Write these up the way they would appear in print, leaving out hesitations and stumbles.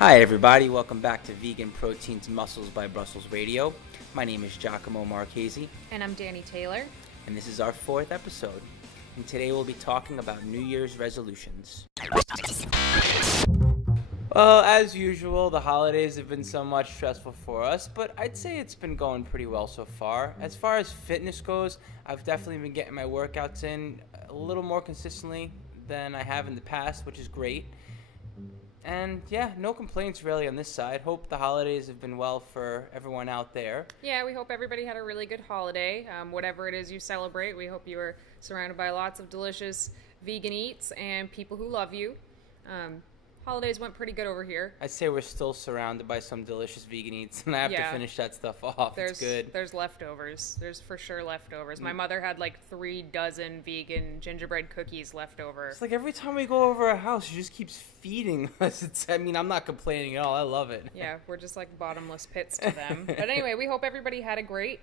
Hi everybody, welcome back to Vegan Proteins Muscles by Brussels Radio. My name is 𝐬𝐮𝐬𝐫𝐢𝐻𝐾. And I'm Danny Taylor. And this is our 4th episode. And today we'll be talking about New Year's resolutions. Well, as usual, the holidays have been somewhat stressful for us, but I'd say it's been going pretty well so far. As far as fitness goes, I've definitely been getting my workouts in a little more consistently than I have in the past, which is great. And yeah, no complaints really on this side. Hope the holidays have been well for everyone out there. Yeah, we hope everybody had a really good holiday. Whatever it is you celebrate, we hope you were surrounded by lots of delicious vegan eats and people who love you. Holidays went pretty good over here. I'd say we're still surrounded by some delicious vegan eats, and I have to finish that stuff off. It's good. There's leftovers. There's for sure leftovers. My mother had like 3 dozen vegan gingerbread cookies left over. It's like every time we go over our house, she just keeps feeding us. I'm not complaining at all. I love it. Yeah, we're just like bottomless pits to them. But anyway, we hope everybody had a great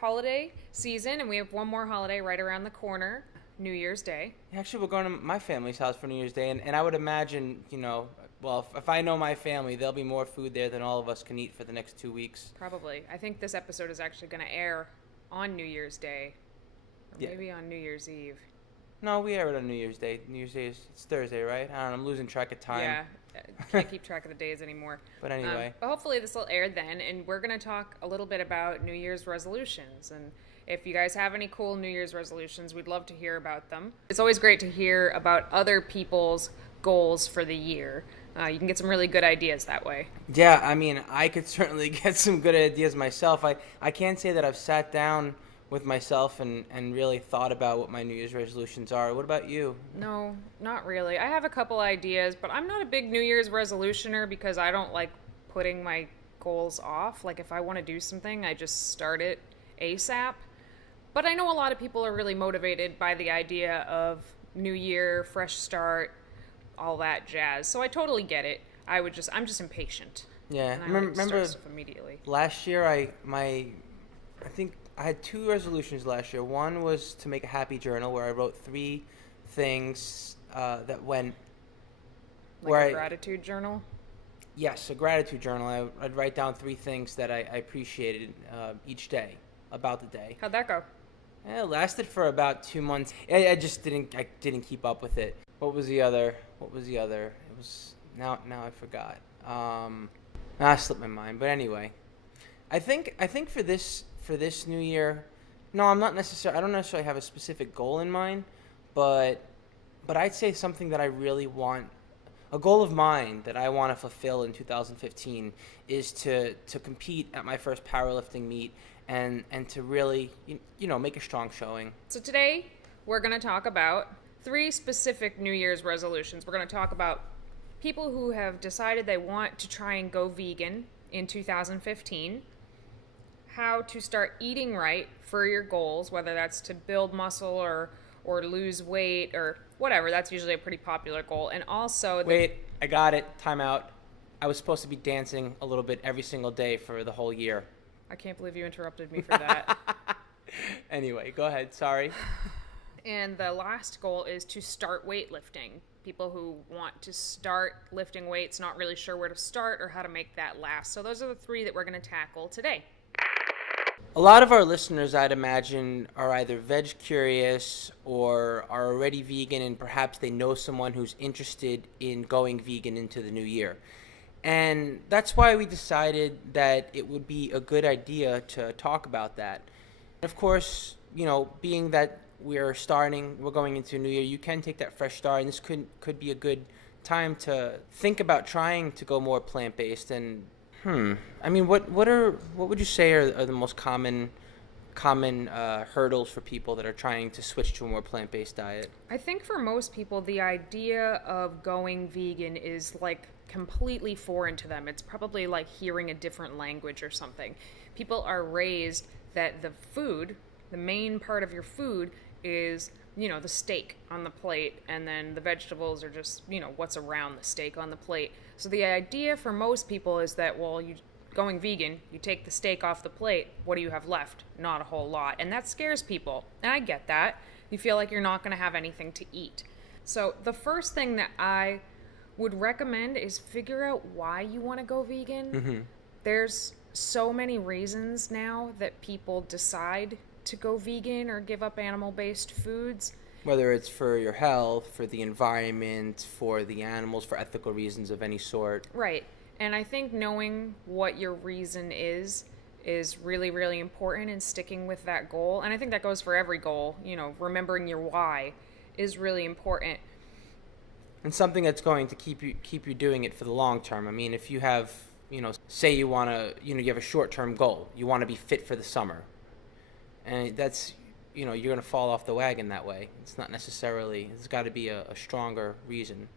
holiday season, and we have one more holiday right around the corner. New Year's Day. Actually, we're going to my family's house for New Year's Day, and I would imagine, if I know my family, there'll be more food there than all of us can eat for the next 2 weeks. Probably. I think this episode is actually going to air on New Year's Day, or maybe on New Year's Eve. No, we air it on New Year's Day. New Year's Day it's Thursday, right? I don't know. I'm losing track of time. Yeah, can't keep track of the days anymore. But anyway. But hopefully this will air then, and we're going to talk a little bit about New Year's resolutions. And if you guys have any cool New Year's resolutions, we'd love to hear about them. It's always great to hear about other people's goals for the year. You can get some really good ideas that way. Yeah, I could certainly get some good ideas myself. I can't say that I've sat down with myself and really thought about what my New Year's resolutions are. What about you? No, not really. I have a couple ideas, but I'm not a big New Year's resolutioner because I don't like putting my goals off. Like if I want to do something, I just start it ASAP. But I know a lot of people are really motivated by the idea of New Year, fresh start, all that jazz. So I totally get it. I'm just impatient. Yeah, remember immediately. Last year I think I had 2 resolutions last year. One was to make a happy journal where I wrote 3 things that went. Like a gratitude journal? Yes, a gratitude journal. I'd write down 3 things that I appreciated each day about the day. How'd that go? It lasted for about 2 months. I just didn't keep up with it. What was the other? It was now I forgot. I slipped my mind. But anyway, I think for this new year, no, I don't necessarily have a specific goal in mind, but I'd say something that I really want. A goal of mine that I want to fulfill in 2015 is to compete at my first powerlifting meet and to really, make a strong showing. So today we're going to talk about 3 specific New Year's resolutions. We're going to talk about people who have decided they want to try and go vegan in 2015, how to start eating right for your goals, whether that's to build muscle or lose weight or whatever. That's usually a pretty popular goal. And also... Wait, I got it. Time out. I was supposed to be dancing a little bit every single day for the whole year. I can't believe you interrupted me for that. Anyway, go ahead. Sorry. And the last goal is to start weightlifting. People who want to start lifting weights, not really sure where to start or how to make that last. So those are the 3 that we're going to tackle today. A lot of our listeners, I'd imagine, are either veg curious or are already vegan, and perhaps they know someone who's interested in going vegan into the new year. And that's why we decided that it would be a good idea to talk about that. Of course, being that we're going into a new year, you can take that fresh start, and this could be a good time to think about trying to go more plant-based. And what would you say are the most common hurdles for people that are trying to switch to a more plant-based diet? I think for most people, the idea of going vegan is like completely foreign to them. It's probably like hearing a different language or something. People are raised that the main part of your food is, the steak on the plate, and then the vegetables are just, what's around the steak on the plate. So the idea for most people is that, going vegan, you take the steak off the plate, what do you have left? Not a whole lot. And that scares people. And I get that. You feel like you're not going to have anything to eat. So the first thing that I would recommend is figure out why you want to go vegan. Mm-hmm. There's so many reasons now that people decide to go vegan or give up animal-based foods. Whether it's for your health, for the environment, for the animals, for ethical reasons of any sort. Right. And I think knowing what your reason is really, really important, and sticking with that goal. And I think that goes for every goal. You know, remembering your why is really important. And something that's going to keep you doing it for the long term. I mean, if you have, say you want to, you have a short-term goal. You want to be fit for the summer. And that's, you're going to fall off the wagon that way. It's not necessarily, it's got to be a stronger reason.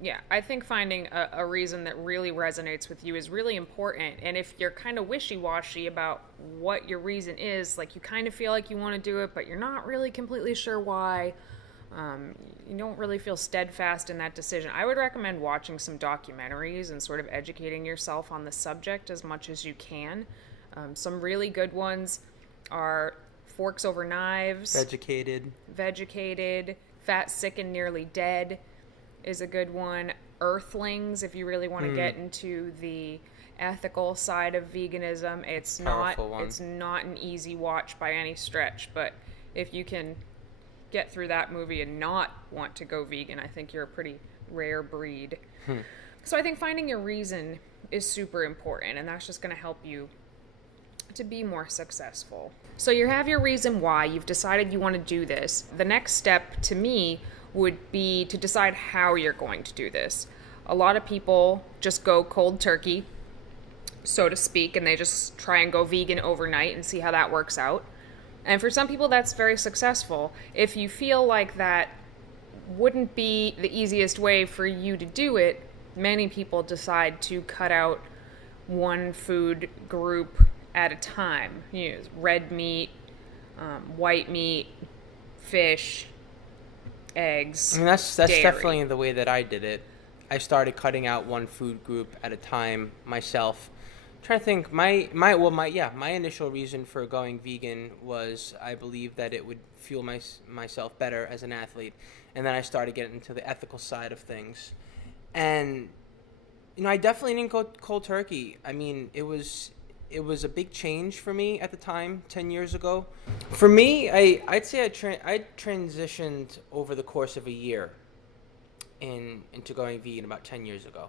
Yeah, I think finding a reason that really resonates with you is really important. And if you're kind of wishy-washy about what your reason is, like you kind of feel like you want to do it, but you're not really completely sure why, you don't really feel steadfast in that decision, I would recommend watching some documentaries and sort of educating yourself on the subject as much as you can. Some really good ones are Forks Over Knives, Vegucated, Fat, Sick, and Nearly Dead is a good one. Earthlings, if you really want to get into the ethical side of veganism. It's not an easy watch by any stretch, but if you can get through that movie and not want to go vegan, I think you're a pretty rare breed. So I think finding your reason is super important, and that's just going to help you to be more successful. So you have your reason why, you've decided you want to do this. The next step to me would be to decide how you're going to do this. A lot of people just go cold turkey, so to speak, and they just try and go vegan overnight and see how that works out. And for some people, that's very successful. If you feel like that wouldn't be the easiest way for you to do it, many people decide to cut out one food group at a time. Red meat, white meat, fish, eggs. I mean, that's dairy. definitely the way that I did it. I started cutting out one food group at a time myself. I'm trying to think, my initial reason for going vegan was I believed that it would fuel myself better as an athlete, and then I started getting into the ethical side of things. And I definitely didn't go cold turkey. I mean, it was a big change for me at the time, 10 years ago. For me, I'd say I transitioned over the course of a year into going vegan about 10 years ago.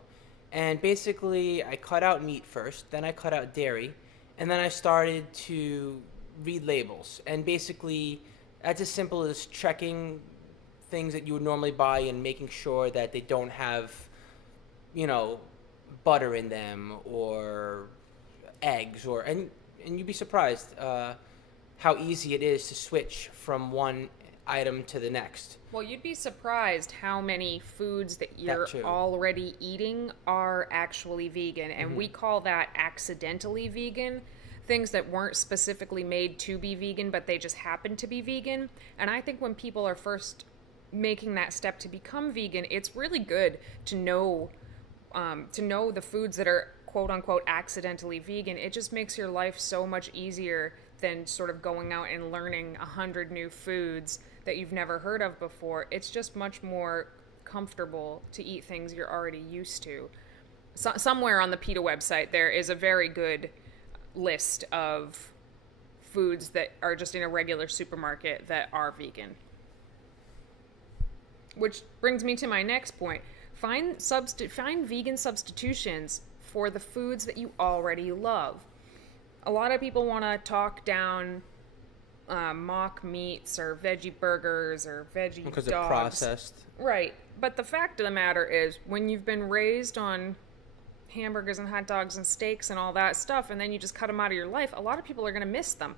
And basically, I cut out meat first, then I cut out dairy, and then I started to read labels. And basically, that's as simple as checking things that you would normally buy and making sure that they don't have, butter in them or eggs, and you'd be surprised how easy it is to switch from one item to the next. Well, you'd be surprised how many foods that you're already eating are actually vegan, and we call that accidentally vegan. Things that weren't specifically made to be vegan, but they just happen to be vegan. And I think when people are first making that step to become vegan, it's really good to know the foods that are quote unquote accidentally vegan. It just makes your life so much easier than sort of going out and learning 100 new foods that you've never heard of before. It's just much more comfortable to eat things you're already used to. Somewhere on the PETA website there is a very good list of foods that are just in a regular supermarket that are vegan. Which brings me to my next point. Find vegan substitutions for the foods that you already love. A lot of people want to talk down mock meats or veggie burgers or veggie because dogs. They're processed. Right. But the fact of the matter is, when you've been raised on hamburgers and hot dogs and steaks and all that stuff, and then you just cut them out of your life, a lot of people are going to miss them.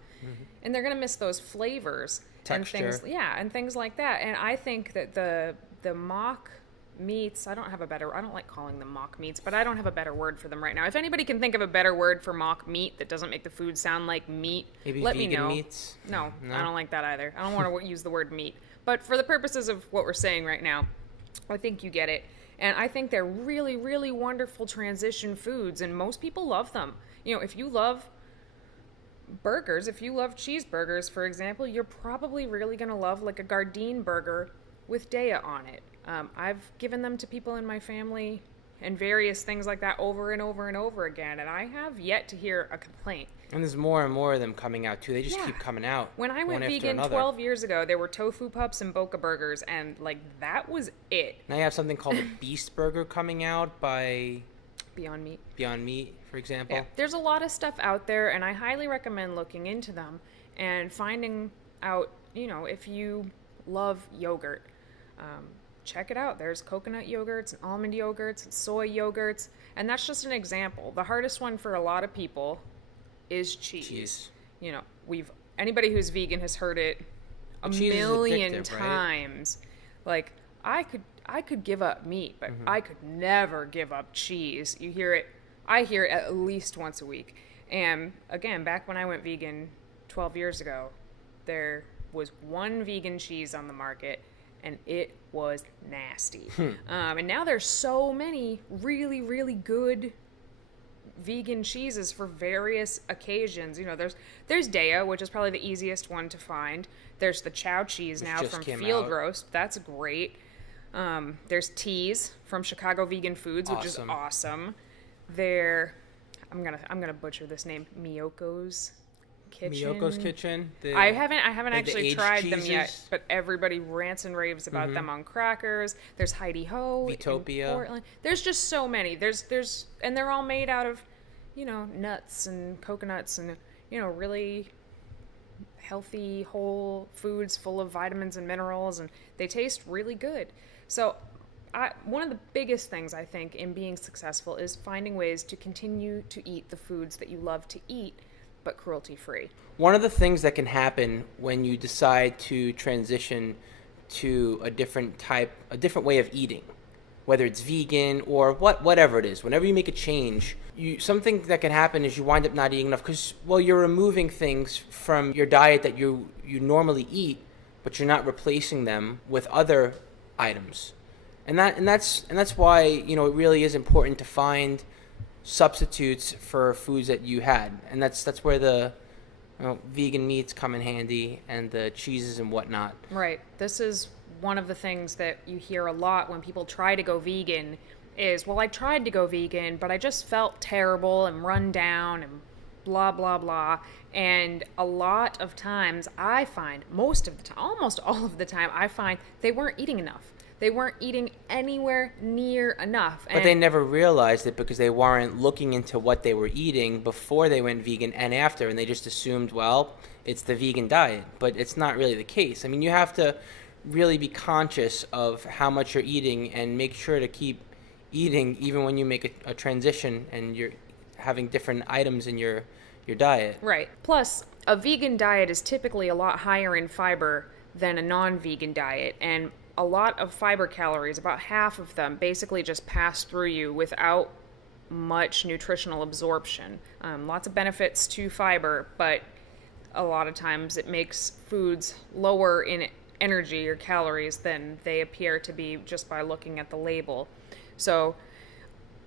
And they're going to miss those flavors. Texture. And things like that. And I think that the mock meats, I don't like calling them mock meats, but I don't have a better word for them right now. If anybody can think of a better word for mock meat that doesn't make the food sound like meat, maybe let vegan me know. Meats? No, I don't like that either. I don't want to use the word meat. But for the purposes of what we're saying right now, I think you get it. And I think they're really, really wonderful transition foods, and most people love them. If you love burgers, if you love cheeseburgers, for example, you're probably really going to love like a Gardein burger with Daiya on it. I've given them to people in my family and various things like that over and over and over again, and I have yet to hear a complaint. And there's more and more of them coming out too. They just keep coming out. When I went one after vegan another. 12 years ago, there were tofu pups and boca burgers, and like that was it. Now you have something called a Beast Burger coming out by Beyond Meat. Beyond Meat, for example. Yeah, there's a lot of stuff out there, and I highly recommend looking into them and finding out, you know, if you love yogurt. Check it out. There's coconut yogurts and almond yogurts and soy yogurts, and that's just an example. The hardest one for a lot of people is cheese. You know, anybody who's vegan has heard it a million times. Right? Like, I could give up meat, but I could never give up cheese. I hear it at least once a week. And again, back when I went vegan 12 years ago, there was one vegan cheese on the market, and it was nasty. And now there's so many really, really good vegan cheeses for various occasions. You know, there's Daiya, which is probably the easiest one to find. There's the Chow cheese now from Field Roast. That's great. There's 𝐾𝐨𝐧'𝐭 from Chicago Vegan Foods, which is awesome. I'm gonna butcher this name, 𝐬𝐿𝐫𝐿's Kitchen. I haven't actually tried them yet, but everybody rants and raves about them on crackers. There's Heidi Ho in Portland. There's just so many. And they're all made out of, you know, nuts and coconuts and, you know, really healthy whole foods full of vitamins and minerals, and they taste really good. So one of the biggest things I think in being successful is finding ways to continue to eat the foods that you love to eat, but cruelty-free. One of the things that can happen when you decide to transition to a different way of eating, whether it's vegan or whatever it is, whenever you make a change, something that can happen is you wind up not eating enough because, well, you're removing things from your diet that you normally eat, but you're not replacing them with other items. And that's why, you know, it really is important to find substitutes for foods that you had, and that's where the vegan meats come in handy, and the cheeses and whatnot. Right. This is one of the things that you hear a lot when people try to go vegan is, well, I tried to go vegan, but I just felt terrible and run down and blah, blah, blah. And a lot of times I find, most of the time, almost all of the time, I find they weren't eating enough. They weren't eating anywhere near enough. But they never realized it because they weren't looking into what they were eating before they went vegan and after, and they just assumed, well, it's the vegan diet. But it's not really the case. I mean, you have to really be conscious of how much you're eating and make sure to keep eating even when you make a transition and you're having different items in your diet. Right. Plus, a vegan diet is typically a lot higher in fiber than a non-vegan diet, and a lot of fiber calories, about half of them, basically just pass through you without much nutritional absorption. Lots of benefits to fiber, but a lot of times it makes foods lower in energy or calories than they appear to be just by looking at the label. So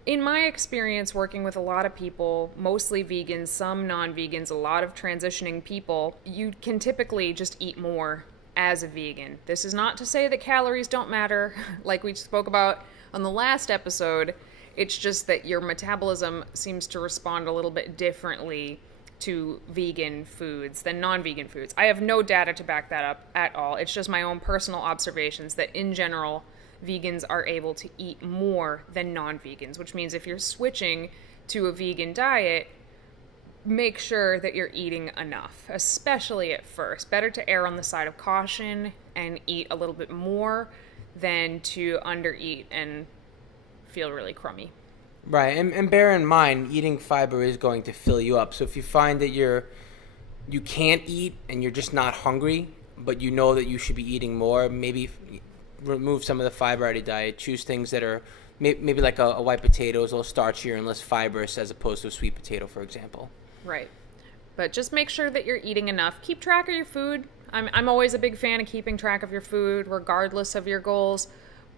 in my experience working with a lot of people, mostly vegans, some non-vegans, a lot of transitioning people, you can typically just eat more as a vegan. This is not to say that calories don't matter, like we spoke about on the last episode. It's just that your metabolism seems to respond a little bit differently to vegan foods than non-vegan foods. I have no data to back that up at all. It's just my own personal observations that in general, vegans are able to eat more than non-vegans, which means if you're switching to a vegan diet, make sure that you're eating enough, especially at first. Better to err on the side of caution and eat a little bit more than to undereat and feel really crummy. Right, and bear in mind, eating fiber is going to fill you up. So if you find that you can't eat and you're just not hungry, but you know that you should be eating more, maybe remove some of the fiber out of your diet. Choose things that are maybe like a white potato is a little starchier and less fibrous as opposed to a sweet potato, for example. Right. But just make sure that you're eating enough. Keep track of your food. I'm always a big fan of keeping track of your food, regardless of your goals.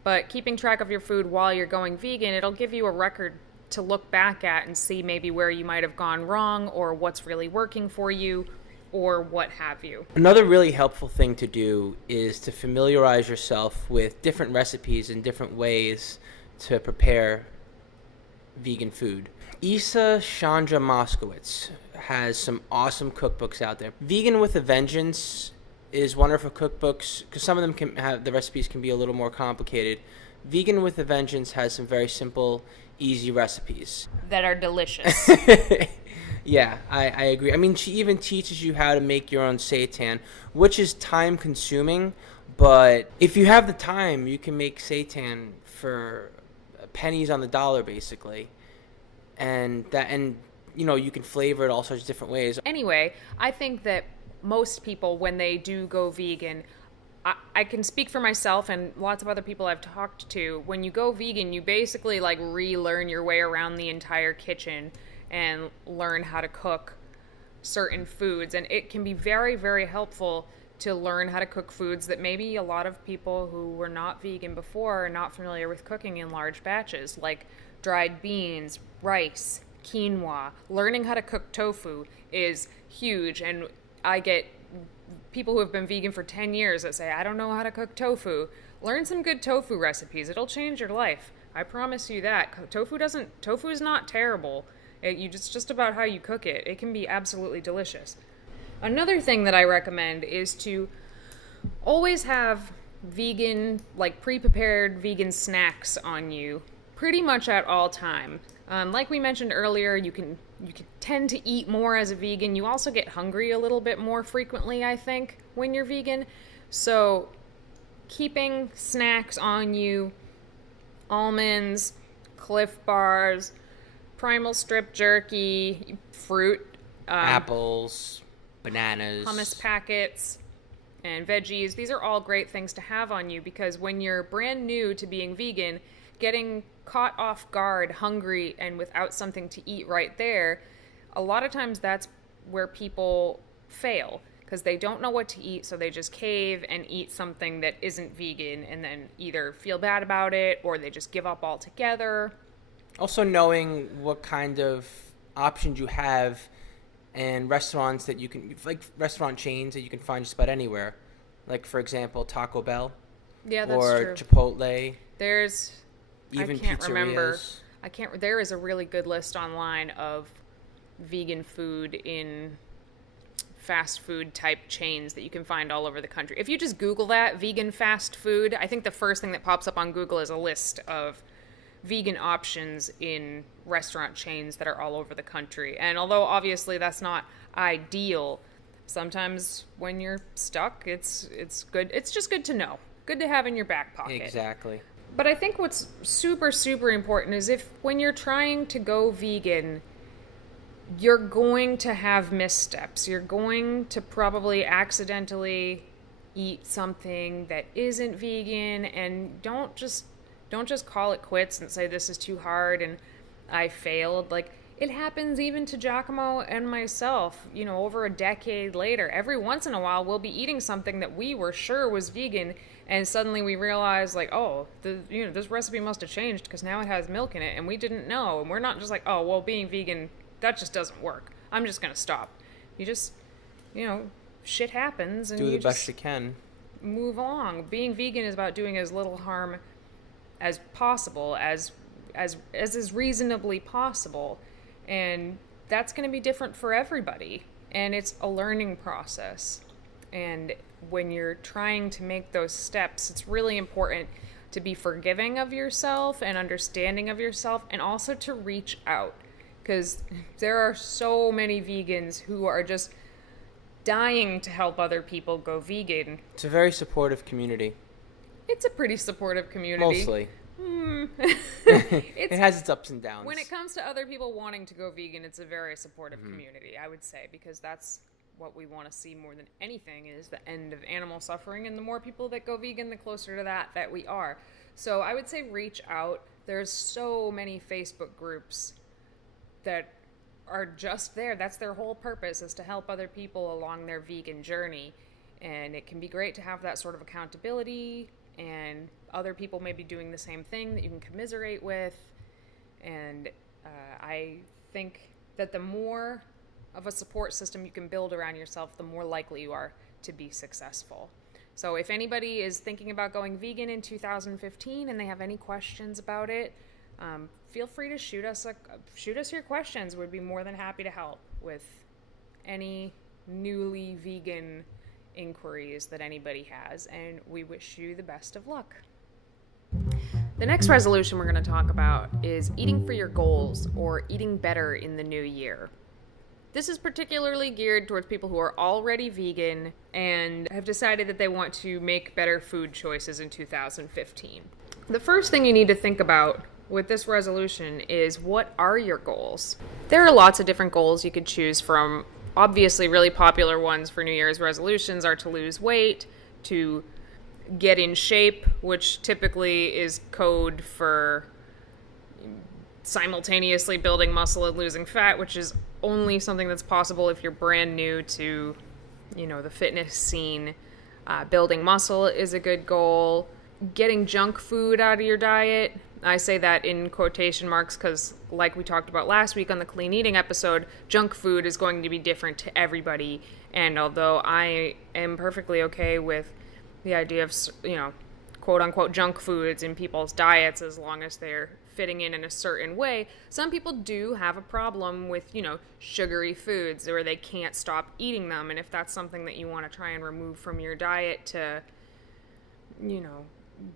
But keeping track of your food while you're going vegan, it'll give you a record to look back at and see maybe where you might have gone wrong or what's really working for you. or what have you. Another really helpful thing to do is to familiarize yourself with different recipes and different ways to prepare vegan food. 𝐬𝐮𝐬𝐫𝐞 Moskowitz has some awesome cookbooks out there. Vegan with a Vengeance is one of her cookbooks because some of them can have the recipes can be a little more complicated. Vegan with a Vengeance has some very simple, easy recipes that are delicious. Yeah, I agree. I mean, she even teaches you how to make your own seitan, which is time consuming, but if you have the time, you can make seitan for pennies on the dollar, basically. And you can flavor it all sorts of different ways. Anyway, I think that most people, when they do go vegan, I can speak for myself and lots of other people I've talked to, when you go vegan, you basically like relearn your way around the entire kitchen and learn how to cook certain foods. And it can be very, very helpful to learn how to cook foods that maybe a lot of people who were not vegan before are not familiar with cooking in large batches, like dried beans, rice, quinoa. Learning how to cook tofu is huge, and I get people who have been vegan for 10 years that say, I don't know how to cook tofu. Learn some good tofu recipes. It'll change your life. I promise you that. Tofu is not terrible. It's just about how you cook it. It can be absolutely delicious. Another thing that I recommend is to always have vegan, like pre-prepared vegan snacks on you pretty much at all time. Like we mentioned earlier, you can tend to eat more as a vegan. You also get hungry a little bit more frequently, I think, when you're vegan. So keeping snacks on you, almonds, Cliff Bars, Primal Strip Jerky, fruit, apples, bananas, hummus packets, and veggies. These are all great things to have on you because when you're brand new to being vegan, getting caught off guard, hungry, and without something to eat right there, a lot of times that's where people fail because they don't know what to eat, so they just cave and eat something that isn't vegan and then either feel bad about it or they just give up altogether. Also knowing what kind of options you have and restaurants that you can, like restaurant chains that you can find just about anywhere. Like, for example, Taco Bell. Yeah, that's or true. Chipotle. There's... Even I can't pizzerias. remember. There is a really good list online of vegan food in fast food type chains that you can find all over the country. If you just Google that, vegan fast food, I think the first thing that pops up on Google is a list of vegan options in restaurant chains that are all over the country. And although obviously that's not ideal, sometimes when you're stuck, it's good. It's just good to know. Good to have in your back pocket. Exactly. But I think what's super, super important is when you're trying to go vegan, you're going to have missteps. You're going to probably accidentally eat something that isn't vegan, and don't just call it quits and say this is too hard and I failed. Like, it happens even to Giacomo and myself, over a decade later. Every once in a while we'll be eating something that we were sure was vegan, and suddenly we realize, like, oh, this recipe must have changed because now it has milk in it, and we didn't know. And we're not just like, oh, well, being vegan, that just doesn't work. I'm just going to stop. You just, shit happens, and do the you best just you can. move along. Being vegan is about doing as little harm as possible, as is reasonably possible. And that's going to be different for everybody. And it's a learning process. And when you're trying to make those steps, it's really important to be forgiving of yourself and understanding of yourself, and also to reach out. Because there are so many vegans who are just dying to help other people go vegan. It's a very supportive community. It's a pretty supportive community. Mostly. It has its ups and downs. When it comes to other people wanting to go vegan, it's a very supportive community, I would say, because that's what we want to see more than anything is the end of animal suffering, and the more people that go vegan, the closer to that we are. So I would say reach out. There's so many Facebook groups that are just there. That's their whole purpose, is to help other people along their vegan journey. And it can be great to have that sort of accountability, and other people may be doing the same thing that you can commiserate with. And I think that the more of a support system you can build around yourself, the more likely you are to be successful. So if anybody is thinking about going vegan in 2015 and they have any questions about it, feel free to shoot us your questions. We'd be more than happy to help with any newly vegan inquiries that anybody has, and we wish you the best of luck. The next resolution we're going to talk about is eating for your goals, or eating better in the new year. This is particularly geared towards people who are already vegan and have decided that they want to make better food choices in 2015. The first thing you need to think about with this resolution is, what are your goals? There are lots of different goals you could choose from. Obviously, really popular ones for New Year's resolutions are to lose weight, to get in shape, which typically is code for simultaneously building muscle and losing fat, which is only something that's possible if you're brand new to, the fitness scene. Building muscle is a good goal. Getting junk food out of your diet. I say that in quotation marks because, like we talked about last week on the clean eating episode, junk food is going to be different to everybody. And although I am perfectly okay with the idea of, quote unquote junk foods in people's diets as long as they're fitting in a certain way, some people do have a problem with, sugary foods, or they can't stop eating them. And if that's something that you want to try and remove from your diet to,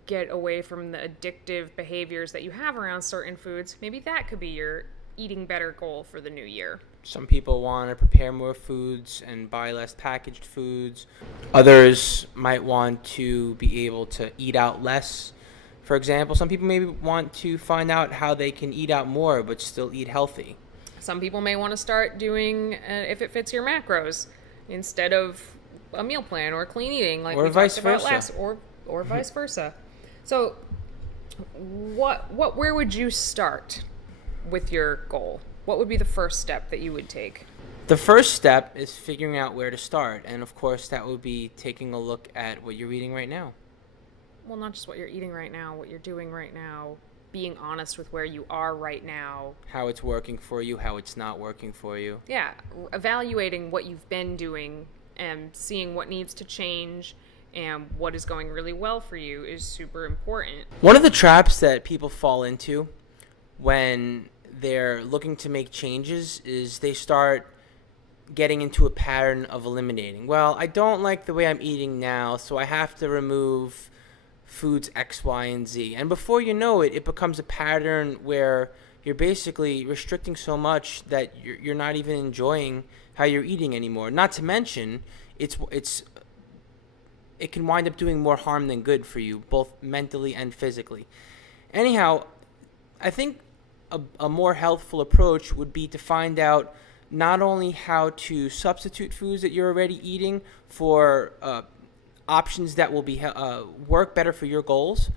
get away from the addictive behaviors that you have around certain foods, maybe that could be your eating better goal for the new year. Some people want to prepare more foods and buy less packaged foods. Others might want to be able to eat out less. For example, some people maybe want to find out how they can eat out more but still eat healthy. Some people may want to start doing, if it fits your macros, instead of a meal plan or clean eating, like or we vice talked about versa. last, or vice versa. So, where would you start with your goal? What would be the first step that you would take? The first step is figuring out where to start, and of course that would be taking a look at what you're eating right now. Well, not just what you're eating right now, what you're doing right now, being honest with where you are right now. How it's working for you, how it's not working for you. Yeah, evaluating what you've been doing and seeing what needs to change and what is going really well for you is super important. One of the traps that people fall into when they're looking to make changes is they start getting into a pattern of eliminating. Well, I don't like the way I'm eating now, so I have to remove foods X, Y, and Z. And before you know it, it becomes a pattern where you're basically restricting so much that you're not even enjoying how you're eating anymore. Not to mention, it can wind up doing more harm than good for you, both mentally and physically. Anyhow, I think a more healthful approach would be to find out not only how to substitute foods that you're already eating for options that will be work better for your goals,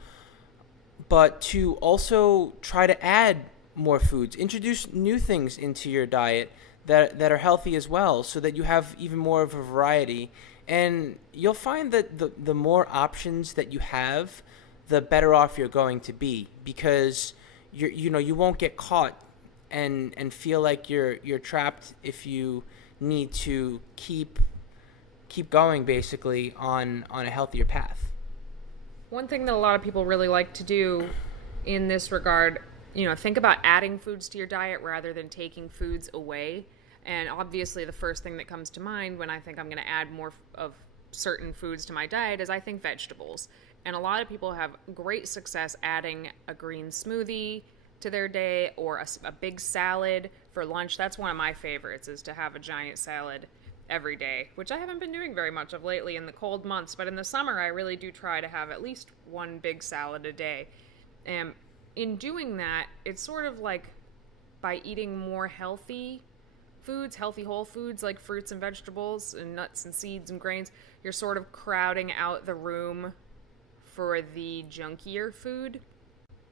but to also try to add more foods, introduce new things into your diet that are healthy as well, so that you have even more of a variety. And you'll find that the more options that you have, the better off you're going to be, because you won't get caught and feel like you're trapped if you need to keep going basically on a healthier path. One thing that a lot of people really like to do in this regard, think about adding foods to your diet rather than taking foods away. And obviously the first thing that comes to mind when I think I'm going to add more of certain foods to my diet is I think vegetables. And a lot of people have great success adding a green smoothie to their day, or a big salad for lunch. That's one of my favorites, is to have a giant salad every day, which I haven't been doing very much of lately in the cold months. But in the summer, I really do try to have at least one big salad a day. And in doing that, it's sort of like by eating more healthy foods, healthy whole foods like fruits and vegetables and nuts and seeds and grains, you're sort of crowding out the room for the junkier food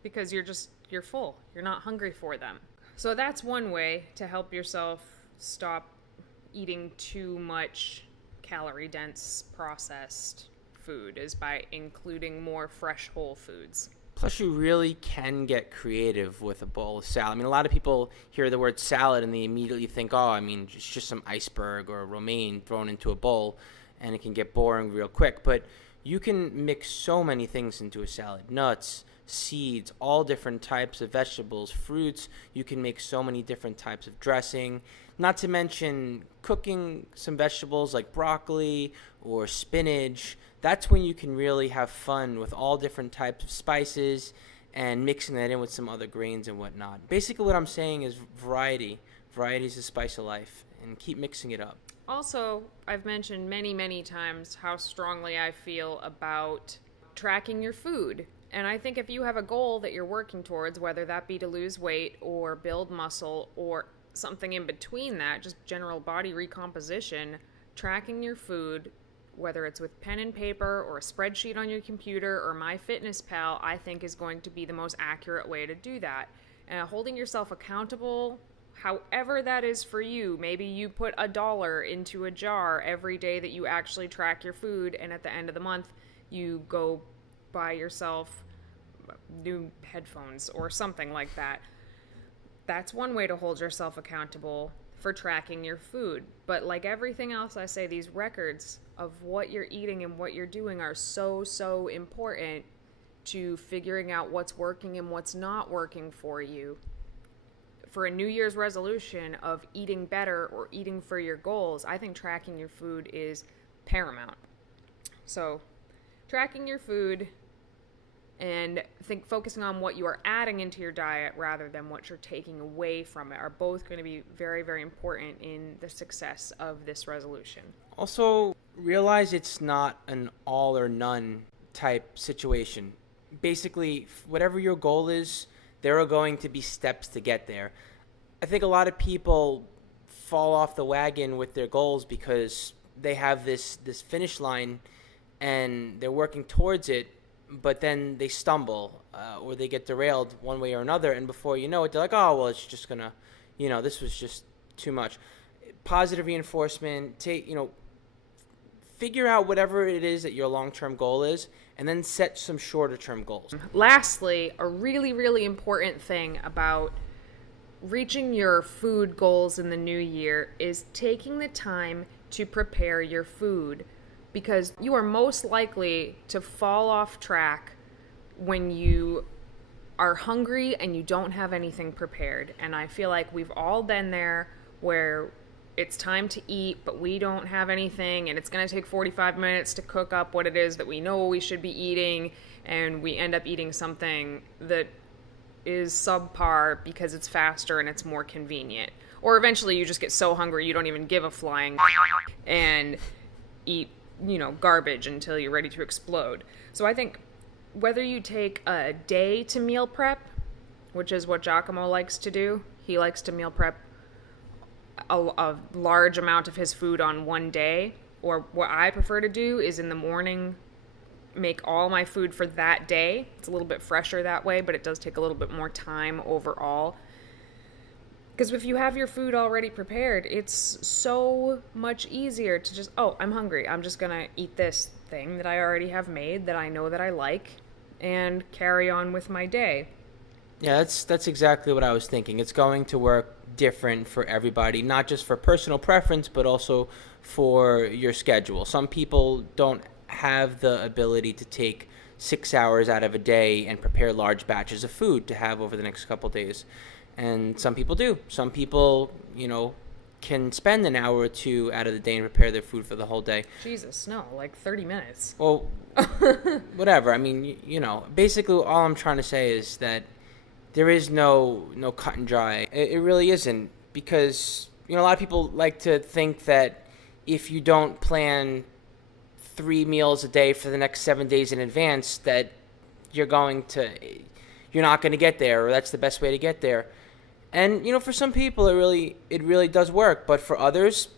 because you're full. You're not hungry for them. So that's one way to help yourself stop eating too much calorie-dense processed food, is by including more fresh whole foods. Plus, you really can get creative with a bowl of salad. I mean, a lot of people hear the word salad and they immediately think, oh, I mean, it's just some iceberg or a romaine thrown into a bowl, and it can get boring real quick. But you can mix so many things into a salad. Nuts, seeds, all different types of vegetables, fruits. You can make so many different types of dressing. Not to mention cooking some vegetables like broccoli or spinach. That's when you can really have fun with all different types of spices and mixing that in with some other grains and whatnot. Basically what I'm saying is variety. Variety is the spice of life, and keep mixing it up. Also, I've mentioned many, many times how strongly I feel about tracking your food. And I think if you have a goal that you're working towards, whether that be to lose weight or build muscle or something in between that, just general body recomposition, tracking your food, whether it's with pen and paper or a spreadsheet on your computer or MyFitnessPal, I think is going to be the most accurate way to do that. And holding yourself accountable, however that is for you. Maybe you put $1 into a jar every day that you actually track your food, and at the end of the month, you go buy yourself new headphones or something like that. That's one way to hold yourself accountable for tracking your food. But like everything else I say, these records of what you're eating and what you're doing are so, so important to figuring out what's working and what's not working for you. For a New Year's resolution of eating better or eating for your goals, I think tracking your food is paramount. So, tracking your food and focusing on what you are adding into your diet rather than what you're taking away from it are both going to be very, very important in the success of this resolution. Also, realize it's not an all or none type situation. Basically, whatever your goal is, there are going to be steps to get there. I think a lot of people fall off the wagon with their goals because they have this finish line and they're working towards it, but then they stumble or they get derailed one way or another, and before you know it, they're like, oh, well, it's just gonna, this was just too much. Positive reinforcement, figure out whatever it is that your long-term goal is, and then set some shorter-term goals. Lastly, a really, really important thing about reaching your food goals in the new year is taking the time to prepare your food, because you are most likely to fall off track when you are hungry and you don't have anything prepared. And I feel like we've all been there where it's time to eat, but we don't have anything, and it's going to take 45 minutes to cook up what it is that we know we should be eating, and we end up eating something that is subpar because it's faster and it's more convenient. Or eventually you just get so hungry you don't even give a flying and eat garbage until you're ready to explode. So I think whether you take a day to meal prep, which is what 𝐬𝐿𝐫 likes to do, he likes to meal prep a large amount of his food on one day, or what I prefer to do is in the morning make all my food for that day. It's a little bit fresher that way, but it does take a little bit more time overall. Because if you have your food already prepared, it's so much easier to just, oh, I'm hungry. I'm just going to eat this thing that I already have made that I know that I like and carry on with my day. Yeah, that's exactly what I was thinking. It's going to work different for everybody, not just for personal preference, but also for your schedule. Some people don't have the ability to take 6 hours out of a day and prepare large batches of food to have over the next couple days. And some people do. Some people, can spend an hour or two out of the day and prepare their food for the whole day. Jesus, no, like 30 minutes. Well, whatever. I mean, basically all I'm trying to say is that there is no cut and dry. It really isn't, because, a lot of people like to think that if you don't plan 3 meals a day for the next 7 days in advance, that you're not going to get there, or that's the best way to get there. And, for some people, it really does work. But for others,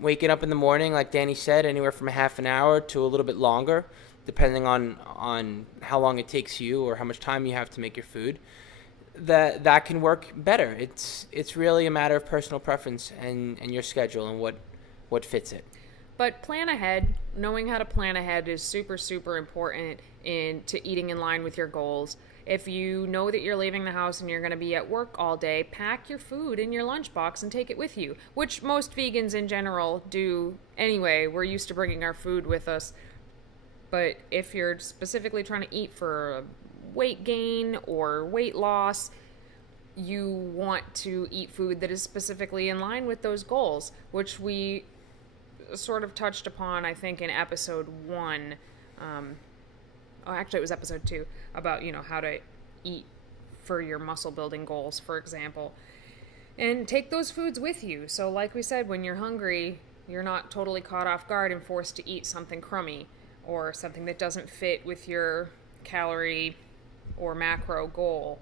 waking up in the morning, like Danny said, anywhere from a half an hour to a little bit longer, depending on how long it takes you or how much time you have to make your food, that can work better. It's really a matter of personal preference and your schedule and what fits it. But plan ahead. Knowing how to plan ahead is super, super important to eating in line with your goals. If you know that you're leaving the house and you're going to be at work all day, pack your food in your lunchbox and take it with you, which most vegans in general do anyway. We're used to bringing our food with us. But if you're specifically trying to eat for weight gain or weight loss, you want to eat food that is specifically in line with those goals, which we sort of touched upon, I think, in episode 1. Actually, it was episode 2, about, how to eat for your muscle building goals, for example. And take those foods with you. So like we said, when you're hungry, you're not totally caught off guard and forced to eat something crummy or something that doesn't fit with your calorie or macro goal.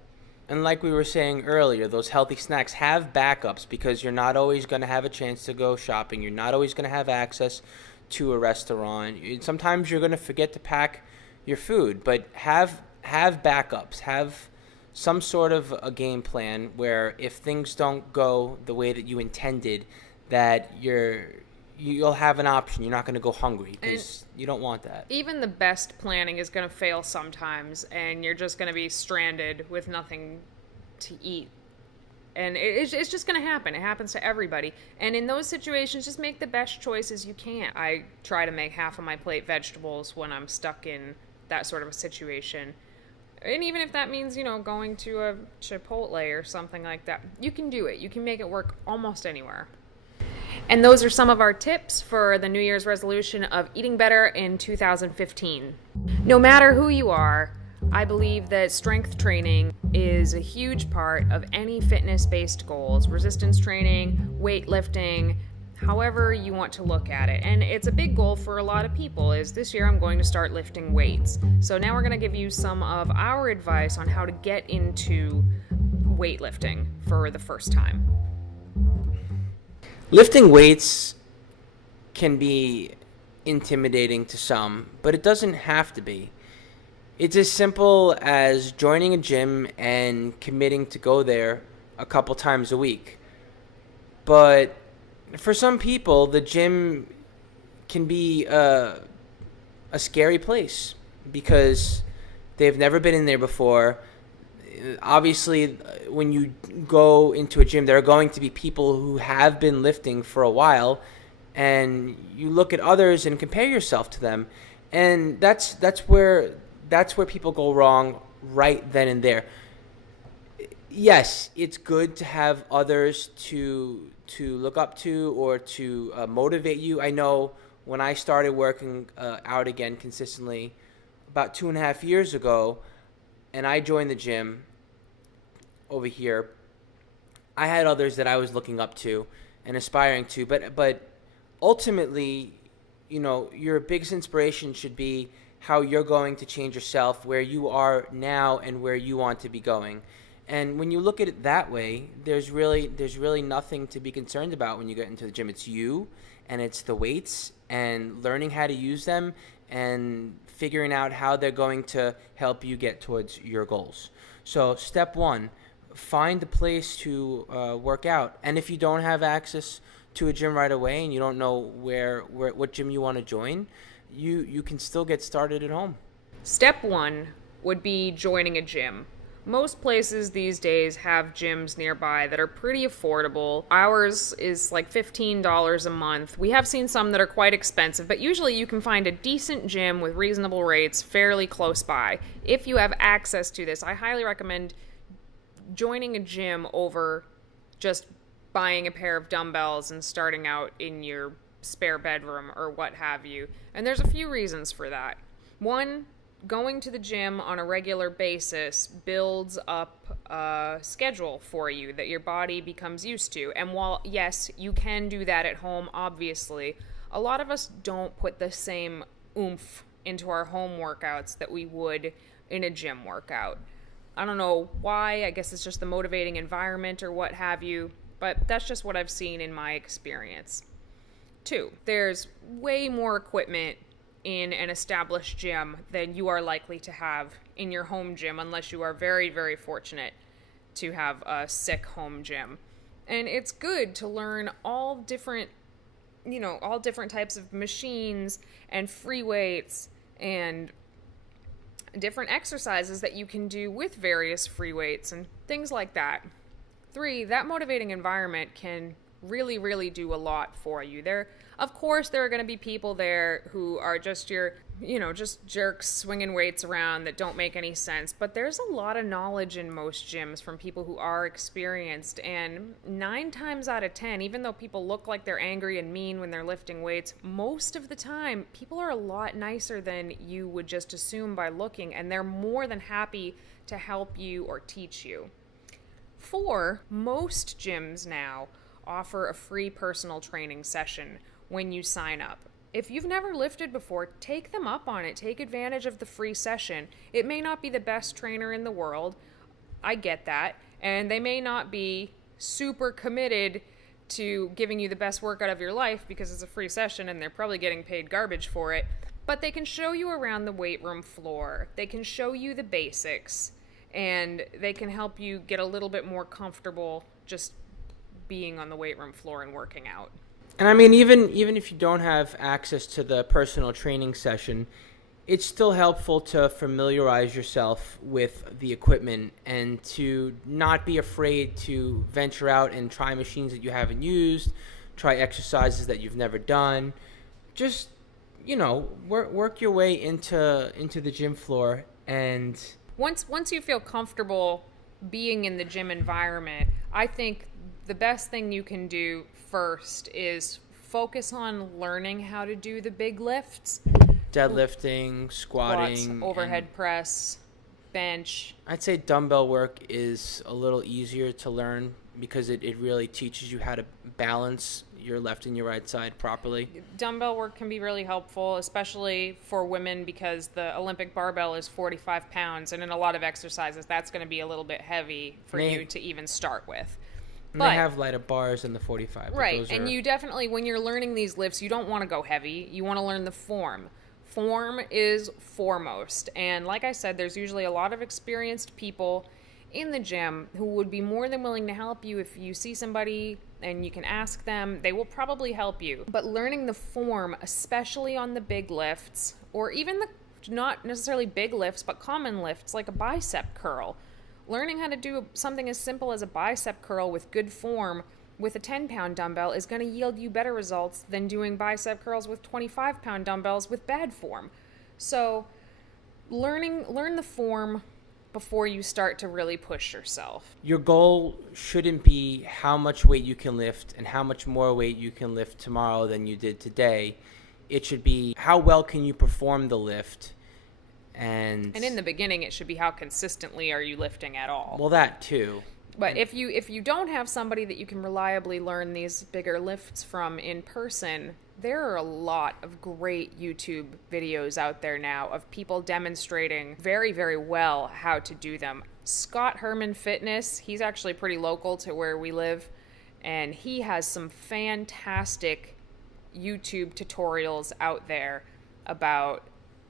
And like we were saying earlier, those healthy snacks, have backups, because you're not always going to have a chance to go shopping. You're not always going to have access to a restaurant. Sometimes you're going to forget to pack your food, but have backups. Have some sort of a game plan where if things don't go the way that you intended, that you'll have an option. You're not going to go hungry, because you don't want that. Even the best planning is going to fail sometimes, and you're just going to be stranded with nothing to eat. And it's just going to happen. It happens to everybody. And in those situations, just make the best choices you can. I try to make half of my plate vegetables when I'm stuck in that sort of a situation. And even if that means, going to a Chipotle or something like that, you can do it. You can make it work almost anywhere. And those are some of our tips for the New Year's resolution of eating better in 2015. No matter who you are, I believe that strength training is a huge part of any fitness-based goals, resistance training, weightlifting, however you want to look at it. And it's a big goal for a lot of people, is this year I'm going to start lifting weights. So now we're going to give you some of our advice on how to get into weightlifting for the first time. Lifting weights can be intimidating to some, but it doesn't have to be. It's as simple as joining a gym and committing to go there a couple times a week. But for some people, the gym can be a scary place because they've never been in there before. Obviously, when you go into a gym, there are going to be people who have been lifting for a while, and you look at others and compare yourself to them, and that's where people go wrong right then and there. Yes, it's good to have others to look up to or to motivate you. I know when I started working out again consistently about 2.5 years ago, and I joined the gym over here, I had others that I was looking up to and aspiring to, but ultimately, your biggest inspiration should be how you're going to change yourself, where you are now and where you want to be going. And when you look at it that way, there's really nothing to be concerned about when you get into the gym. It's you, and it's the weights, and learning how to use them, and figuring out how they're going to help you get towards your goals. So step 1, find a place to work out. And if you don't have access to a gym right away and you don't know what gym you want to join, you can still get started at home. Step 1 would be joining a gym. Most places these days have gyms nearby that are pretty affordable. Ours is like $15 a month. We have seen some that are quite expensive, but usually you can find a decent gym with reasonable rates fairly close by. If you have access to this, I highly recommend joining a gym over just buying a pair of dumbbells and starting out in your spare bedroom or what have you. And there's a few reasons for that. One, going to the gym on a regular basis builds up a schedule for you that your body becomes used to. And while, yes, you can do that at home, obviously, a lot of us don't put the same oomph into our home workouts that we would in a gym workout. I don't know why. I guess it's just the motivating environment or what have you, but that's just what I've seen in my experience. 2, there's way more equipment in an established gym than you are likely to have in your home gym, unless you are very, very fortunate to have a sick home gym. And it's good to learn all different types of machines and free weights and different exercises that you can do with various free weights and things like that. 3, that motivating environment can really, really do a lot for you. Of course, there are going to be people there who are just just jerks swinging weights around that don't make any sense. But there's a lot of knowledge in most gyms from people who are experienced. And 9 times out of 10, even though people look like they're angry and mean when they're lifting weights, most of the time, people are a lot nicer than you would just assume by looking. And they're more than happy to help you or teach you. 4, most gyms now offer a free personal training session when you sign up. If you've never lifted before, take them up on it. Take advantage of the free session. It may not be the best trainer in the world. I get that. And they may not be super committed to giving you the best workout of your life because it's a free session and they're probably getting paid garbage for it. But they can show you around the weight room floor. They can show you the basics. And they can help you get a little bit more comfortable just being on the weight room floor and working out. And I mean, even if you don't have access to the personal training session, it's still helpful to familiarize yourself with the equipment and to not be afraid to venture out and try machines that you haven't used, try exercises that you've never done. Just, work your way into the gym floor. And once you feel comfortable being in the gym environment, I think the best thing you can do first is focus on learning how to do the big lifts. Deadlifting, squatting, squats, overhead press, bench. I'd say dumbbell work is a little easier to learn because it really teaches you how to balance your left and your right side properly. Dumbbell work can be really helpful, especially for women, because the Olympic barbell is 45 pounds, and in a lot of exercises, that's going to be a little bit heavy for you to even start with. But they have lighter bars in the 45. Right, and you definitely, when you're learning these lifts, you don't want to go heavy. You want to learn the form. Form is foremost. And like I said, there's usually a lot of experienced people in the gym who would be more than willing to help you. If you see somebody and you can ask them, they will probably help you. But learning the form, especially on the big lifts, or even the not necessarily big lifts, but common lifts like a bicep curl. Learning how to do something as simple as a bicep curl with good form with a 10-pound dumbbell is going to yield you better results than doing bicep curls with 25-pound dumbbells with bad form. So learn the form before you start to really push yourself. Your goal shouldn't be how much weight you can lift and how much more weight you can lift tomorrow than you did today. It should be how well can you perform the lift. And in the beginning, it should be how consistently are you lifting at all. Well, that too. But if you don't have somebody that you can reliably learn these bigger lifts from in person, there are a lot of great YouTube videos out there now of people demonstrating very, very well how to do them. Scott Herman Fitness, he's actually pretty local to where we live, and he has some fantastic YouTube tutorials out there about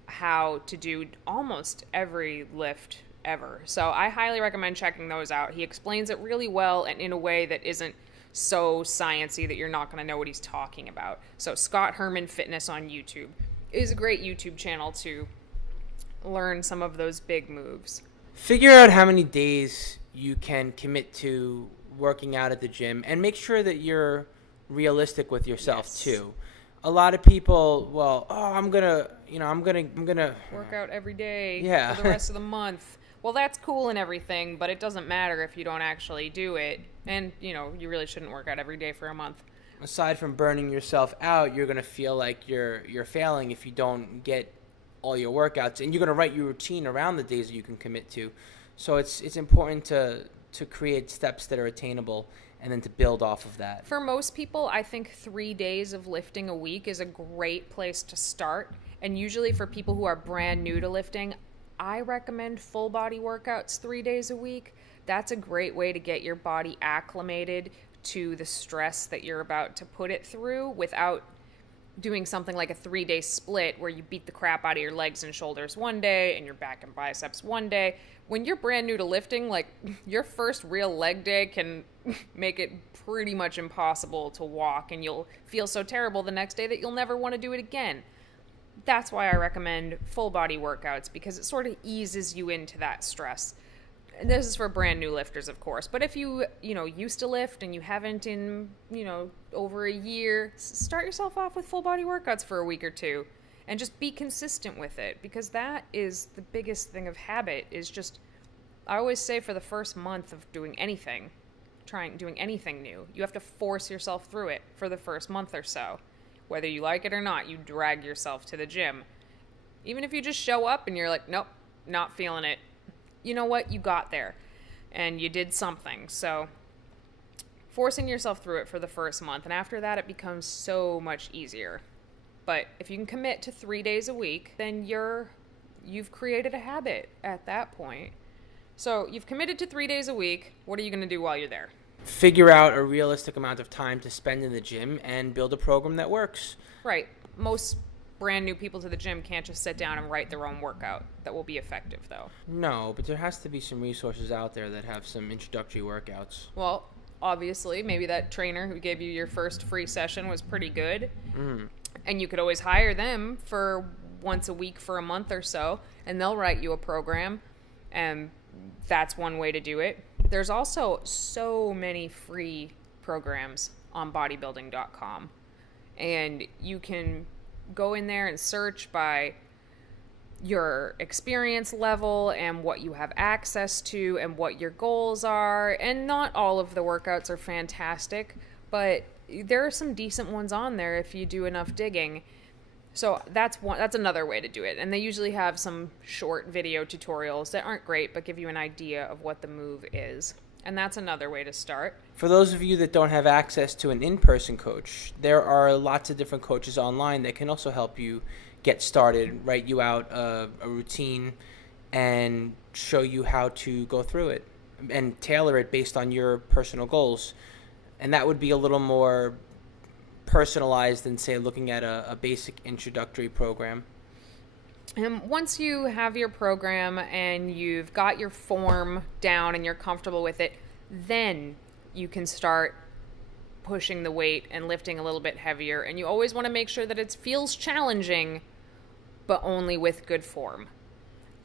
how to do almost every lift ever. So I highly recommend checking those out. He explains it really well and in a way that isn't so sciencey that you're not going to know what he's talking about. So Scott Herman Fitness on YouTube is a great YouTube channel to learn some of those big moves. Figure out how many days you can commit to working out at the gym and make sure that you're realistic with yourself too. A lot of people, I'm gonna work out every day for the rest of the month. Well, that's cool and everything, but it doesn't matter if you don't actually do it. And, you really shouldn't work out every day for a month. Aside from burning yourself out, you're going to feel like you're failing if you don't get all your workouts. And you're going to write your routine around the days that you can commit to. So it's important to create steps that are attainable and then to build off of that. For most people, I think 3 days of lifting a week is a great place to start. And usually for people who are brand new to lifting, I recommend full body workouts 3 days a week. That's a great way to get your body acclimated to the stress that you're about to put it through without doing something like a 3-day split where you beat the crap out of your legs and shoulders one day and your back and biceps one day. When you're brand new to lifting, like your first real leg day can make it pretty much impossible to walk, and you'll feel so terrible the next day that you'll never want to do it again. that's why I recommend full body workouts, because it sort of eases you into that stress. And this is for brand new lifters, of course. But if you used to lift and you haven't in, over a year, start yourself off with full body workouts for a week or two and just be consistent with it, because that is the biggest thing of habit. Is just, I always say, for the first month of doing anything new, you have to force yourself through it for the first month or so. Whether you like it or not, you drag yourself to the gym. Even if you just show up and you're like, nope, not feeling it. You know what? You got there and you did something. So forcing yourself through it for the first month, and after that it becomes so much easier. But if you can commit to 3 days a week, then you've created a habit at that point. So you've committed to 3 days a week. What are you going to do while you're there? Figure out a realistic amount of time to spend in the gym and build a program that works. Right. Most brand new people to the gym can't just sit down and write their own workout that will be effective, though. No, but there has to be some resources out there that have some introductory workouts. Well, obviously, maybe that trainer who gave you your first free session was pretty good. And you could always hire them for once a week for a month or so, and they'll write you a program. And that's one way to do it. There's also so many free programs on bodybuilding.com, and you can go in there and search by your experience level and what you have access to and what your goals are. And not all of the workouts are fantastic, but there are some decent ones on there if you do enough digging. So that's another way to do it. And they usually have some short video tutorials that aren't great but give you an idea of what the move is. And that's another way to start. For those of you that don't have access to an in-person coach, there are lots of different coaches online that can also help you get started, write you out a routine, and show you how to go through it and tailor it based on your personal goals. And that would be a little more personalized than, say, looking at a basic introductory program. And once you have your program and you've got your form down and you're comfortable with it, then you can start pushing the weight and lifting a little bit heavier. And you always want to make sure that it feels challenging, but only with good form.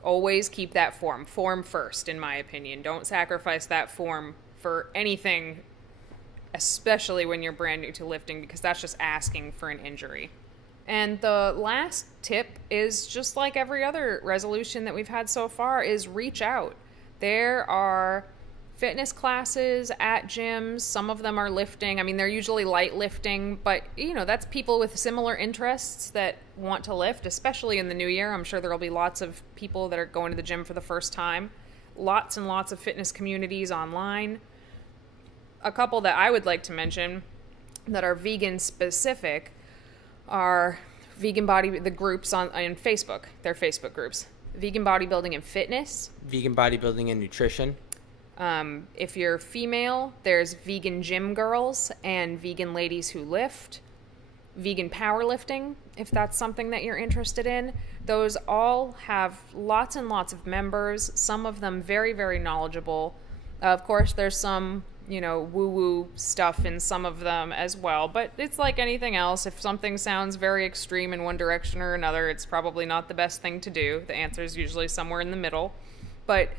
Always keep that form. Form first, in my opinion. Don't sacrifice that form for anything, especially when you're brand new to lifting, because that's just asking for an injury. And the last tip is, just like every other resolution that we've had so far, is reach out. There are fitness classes at gyms. Some of them are lifting. I mean, they're usually light lifting, but that's people with similar interests that want to lift, especially in the new year. I'm sure there'll be lots of people that are going to the gym for the first time. Lots and lots of fitness communities online. A couple that I would like to mention that are vegan specific are the groups on Facebook. They're Facebook groups. Vegan Bodybuilding and Fitness. Vegan Bodybuilding and Nutrition. If you're female, there's Vegan Gym Girls and Vegan Ladies Who Lift. Vegan Powerlifting, if that's something that you're interested in. Those all have lots and lots of members, some of them very, very knowledgeable. Of course, there's some woo-woo stuff in some of them as well. But it's like anything else. If something sounds very extreme in one direction or another, it's probably not the best thing to do. The answer is usually somewhere in the middle. But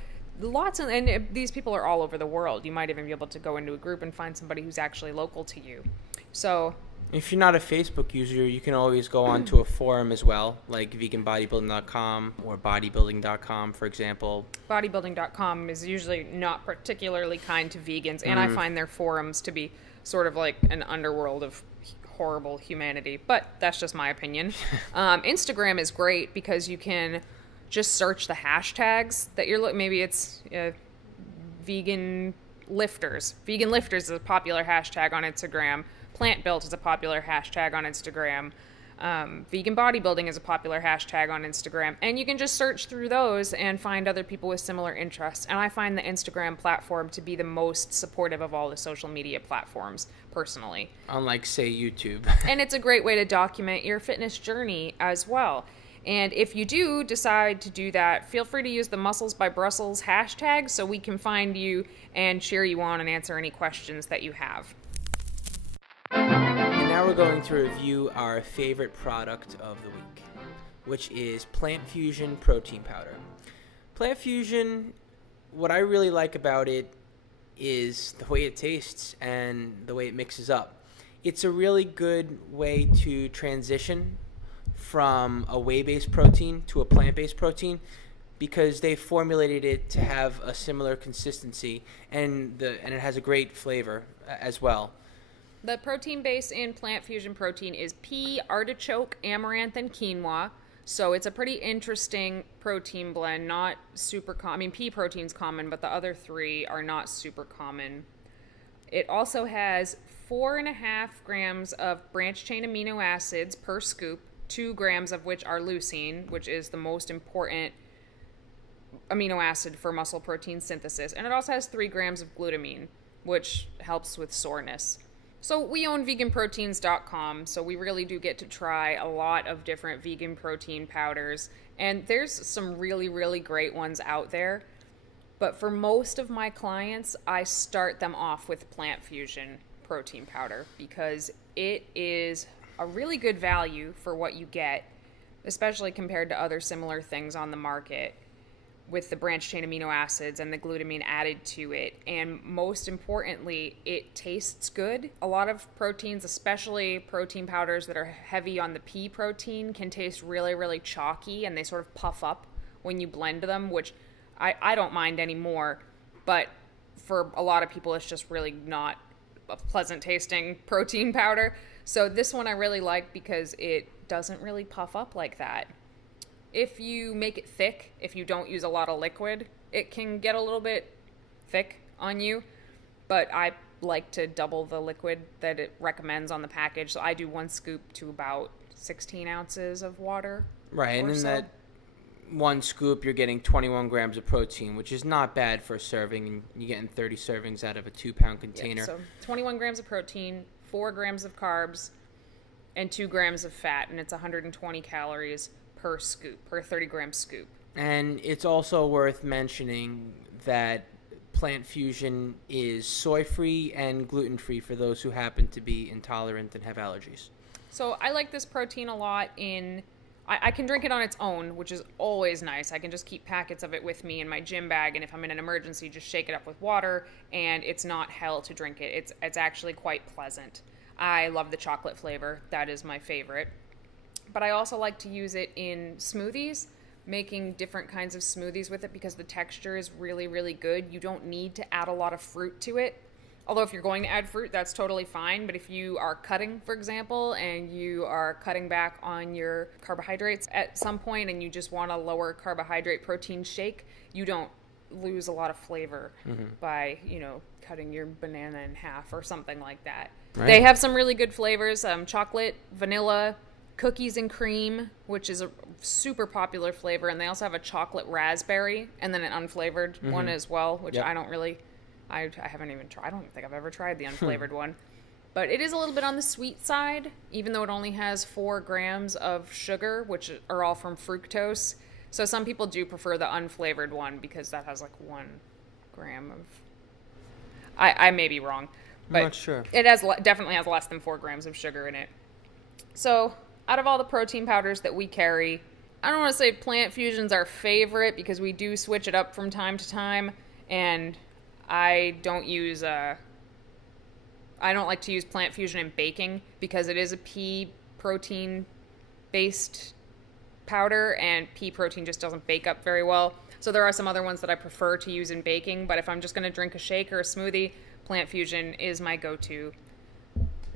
and these people are all over the world. You might even be able to go into a group and find somebody who's actually local to you. So if you're not a Facebook user, you can always go onto a forum as well, like veganbodybuilding.com or bodybuilding.com, for example. Bodybuilding.com is usually not particularly kind to vegans, and I find their forums to be sort of like an underworld of horrible humanity, but that's just my opinion. Instagram is great because you can just search the hashtags that you're maybe it's vegan lifters. Vegan lifters is a popular hashtag on Instagram. Plant built is a popular hashtag on Instagram. Vegan bodybuilding is a popular hashtag on Instagram. And you can just search through those and find other people with similar interests. And I find the Instagram platform to be the most supportive of all the social media platforms, personally. Unlike, say, YouTube. And it's a great way to document your fitness journey as well. And if you do decide to do that, feel free to use the Muscles by Brussels hashtag so we can find you and cheer you on and answer any questions that you have. And now we're we're going to review our favorite product of the week, which is Plant Fusion Protein Powder. Plant Fusion, what I really like about it is the way it tastes and the way it mixes up. It's a really good way to transition from a whey-based protein to a plant-based protein because they formulated it to have a similar consistency and it has a great flavor as well. The protein base in Plant Fusion Protein is pea, artichoke, amaranth, and quinoa. So it's a pretty interesting protein blend, not super common. I mean, pea protein's common, but the other three are not super common. It also has 4.5 grams of branched chain amino acids per scoop, 2 grams of which are leucine, which is the most important amino acid for muscle protein synthesis. And it also has 3 grams of glutamine, which helps with soreness. So we own VeganProteins.com, so we really do get to try a lot of different vegan protein powders. And there's some really, really great ones out there. But for most of my clients, I start them off with Plant Fusion Protein Powder because it is a really good value for what you get, especially compared to other similar things on the market with the branched chain amino acids and the glutamine added to it. And most importantly, it tastes good. A lot of proteins, especially protein powders that are heavy on the pea protein, can taste really, really chalky and they sort of puff up when you blend them, which I don't mind anymore. But for a lot of people, it's just really not a pleasant tasting protein powder. So this one I really like because it doesn't really puff up like that. If you make it thick, if you don't use a lot of liquid, it can get a little bit thick on you, but I like to double the liquid that it recommends on the package. So I do 1 scoop to about 16 ounces of water. Right, and in that 1 scoop, you're getting 21 grams of protein, which is not bad for a serving, and you're getting 30 servings out of a 2-pound container. Yeah, so 21 grams of protein, 4 grams of carbs, and 2 grams of fat, and it's 120 calories per scoop, per 30-gram scoop. And it's also worth mentioning that Plant Fusion is soy-free and gluten-free for those who happen to be intolerant and have allergies. So I like this protein a lot I can drink it on its own, which is always nice. I can just keep packets of it with me in my gym bag, and if I'm in an emergency, just shake it up with water, and it's not hell to drink it. It's actually quite pleasant. I love the chocolate flavor. That is my favorite. But I also like to use it in smoothies, making different kinds of smoothies with it because the texture is really, really good. You don't need to add a lot of fruit to it. Although if you're going to add fruit, that's totally fine. But if you are cutting, for example, and you are cutting back on your carbohydrates at some point and you just want a lower carbohydrate protein shake, you don't lose a lot of flavor by, cutting your banana in half or something like that. Right. They have some really good flavors, chocolate, vanilla, cookies and cream, which is a super popular flavor, and they also have a chocolate raspberry and then an unflavored one as well, which I haven't even tried. I don't think I've ever tried the unflavored one. But it is a little bit on the sweet side, even though it only has 4 grams of sugar, which are all from fructose. So some people do prefer the unflavored one because that has like 1 gram of... I may be wrong, but I'm not sure. It definitely has less than 4 grams of sugar in it. So out of all the protein powders that we carry, I don't want to say Plant Fusion's our favorite because we do switch it up from time to time, and I don't like to use Plant Fusion in baking because it is a pea protein based powder and pea protein just doesn't bake up very well. So there are some other ones that I prefer to use in baking, but if I'm just going to drink a shake or a smoothie, Plant Fusion is my go-to.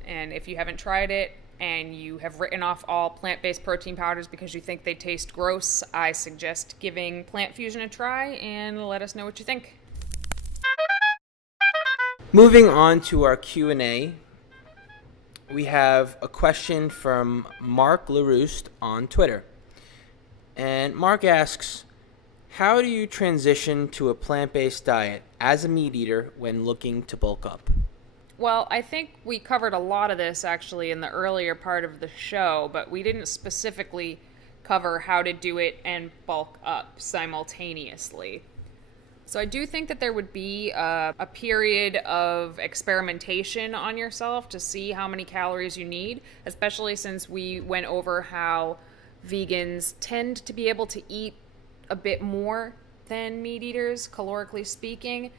And if you haven't tried it and you have written off all plant-based protein powders because you think they taste gross, I suggest giving Plant Fusion a try and let us know what you think. Moving on to our Q&A, we have a question from Mark LaRouste on Twitter. And Mark asks, how do you transition to a plant-based diet as a meat eater when looking to bulk up? Well, I think we covered a lot of this actually in the earlier part of the show, but we didn't specifically cover how to do it and bulk up simultaneously. So I do think that there would be a period of experimentation on yourself to see how many calories you need, especially since we went over how vegans tend to be able to eat a bit more than meat eaters, calorically speaking.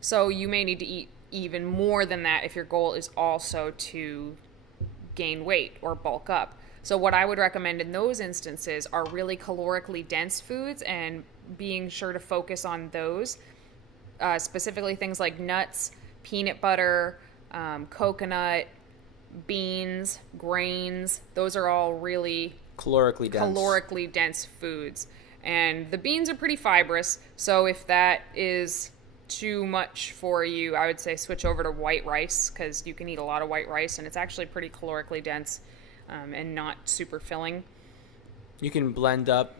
So you may need to eat even more than that if your goal is also to gain weight or bulk up. So what I would recommend in those instances are really calorically dense foods, and being sure to focus on those, specifically things like nuts, peanut butter, coconut, beans, grains. Those are all really calorically dense foods. And the beans are pretty fibrous, so if that is too much for you, I would say switch over to white rice, because you can eat a lot of white rice and it's actually pretty calorically dense and not super filling. You can blend up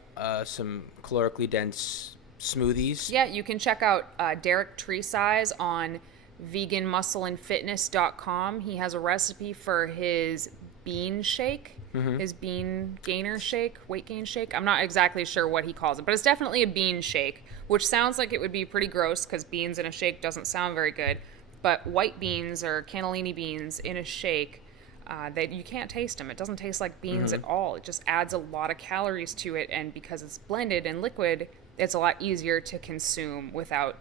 some calorically dense smoothies. Yeah, you can check out Derek Treesize on veganmuscleandfitness.com. He has a recipe for his bean shake, his bean gainer shake, weight gain shake. I'm not exactly sure what he calls it, but it's definitely a bean shake, which sounds like it would be pretty gross because beans in a shake doesn't sound very good. But white beans or cannellini beans in a shake, that you can't taste them. It doesn't taste like beans at all. It just adds a lot of calories to it, and because it's blended and liquid, it's a lot easier to consume without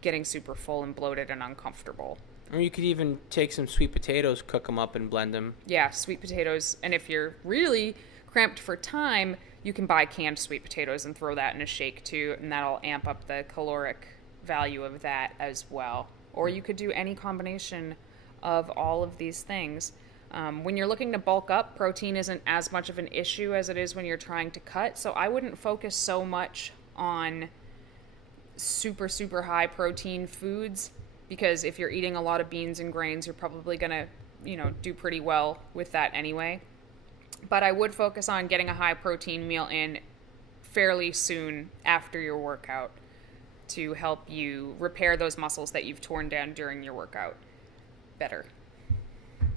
getting super full and bloated and uncomfortable. Or you could even take some sweet potatoes, cook them up, and blend them. Yeah, sweet potatoes. And if you're really cramped for time, you can buy canned sweet potatoes and throw that in a shake too, and that'll amp up the caloric value of that as well. Or you could do any combination of all of these things. When you're looking to bulk up, protein isn't as much of an issue as it is when you're trying to cut, so I wouldn't focus so much on super, super high protein foods, because if you're eating a lot of beans and grains, you're probably going to, do pretty well with that anyway. But I would focus on getting a high protein meal in fairly soon after your workout to help you repair those muscles that you've torn down during your workout better.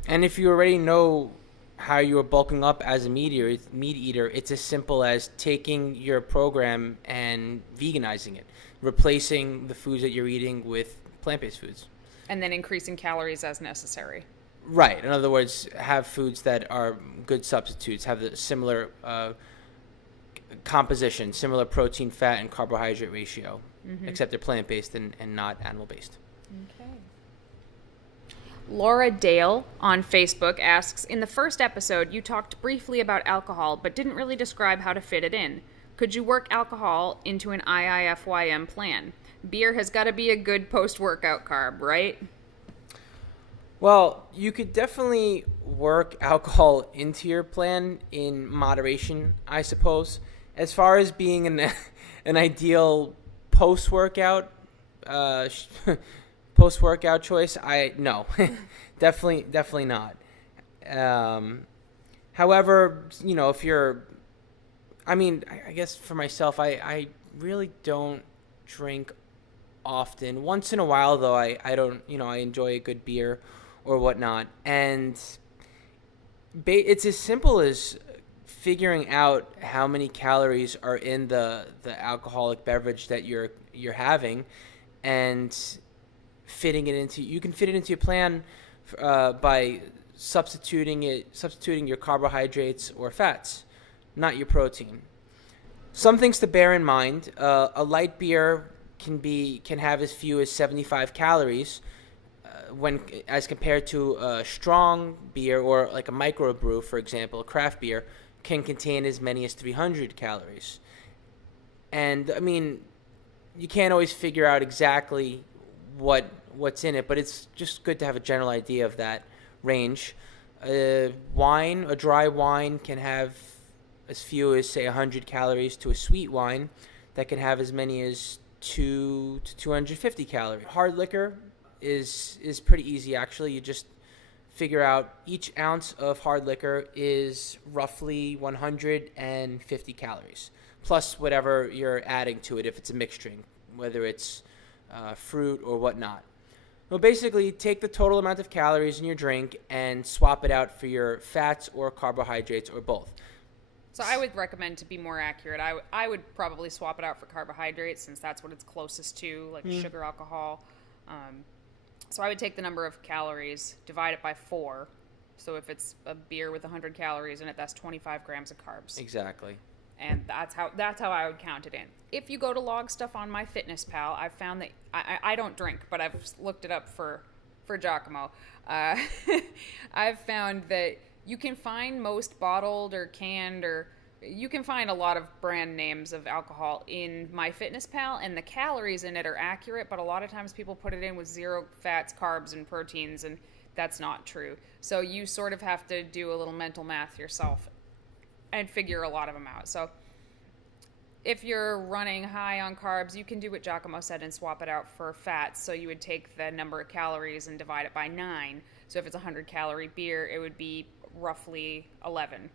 And if you already know how you are bulking up as a meat eater, it's as simple as taking your program and veganizing it, replacing the foods that you're eating with plant-based foods. And then increasing calories as necessary. Right. In other words, have foods that are good substitutes, have the similar composition, similar protein, fat, and carbohydrate ratio, except they're plant-based and not animal-based. Okay. Laura Dale on Facebook asks, in the first episode, you talked briefly about alcohol, but didn't really describe how to fit it in. Could you work alcohol into an IIFYM plan? Beer has got to be a good post-workout carb, right? Well, you could definitely work alcohol into your plan in moderation, I suppose. As far as being an ideal post-workout choice, no, definitely not. However, if you're, I guess for myself, I really don't drink often. Once in a while, though, I don't, I enjoy a good beer or whatnot. And it's as simple as figuring out how many calories are in the alcoholic beverage that you're having, and you can fit it into your plan by substituting your carbohydrates or fats, not your protein. Some things to bear in mind: a light beer can have as few as 75 calories when as compared to a strong beer, or like a microbrew, for example, a craft beer can contain as many as 300 calories. And you can't always figure out exactly what's in it, but it's just good to have a general idea of that range. A dry wine can have as few as, say, 100 calories, to a sweet wine that can have as many as 2 to 250 calories. Hard liquor is pretty easy, actually. You just figure out each ounce of hard liquor is roughly 150 calories, plus whatever you're adding to it if it's a mixed drink, whether it's fruit or whatnot. Well, basically, take the total amount of calories in your drink and swap it out for your fats or carbohydrates or both. So I would recommend, to be more accurate, I would probably swap it out for carbohydrates, since that's what it's closest to, like sugar, alcohol. So I would take the number of calories, divide it by 4. So if it's a beer with 100 calories in it, that's 25 grams of carbs. Exactly. And that's how I would count it in. If you go to log stuff on MyFitnessPal, I've found that I don't drink, but I've looked it up for 𝐾𝐨𝐧'𝐭. I've found that you can find most bottled or canned, or you can find a lot of brand names of alcohol in MyFitnessPal, and the calories in it are accurate, but a lot of times people put it in with 0 fats, carbs, and proteins, and that's not true. So you sort of have to do a little mental math yourself and figure a lot of them out. So if you're running high on carbs, you can do what 𝐾𝐨𝐽 said and swap it out for fats. So you would take the number of calories and divide it by 9. So if it's a 100-calorie beer, it would be roughly 11.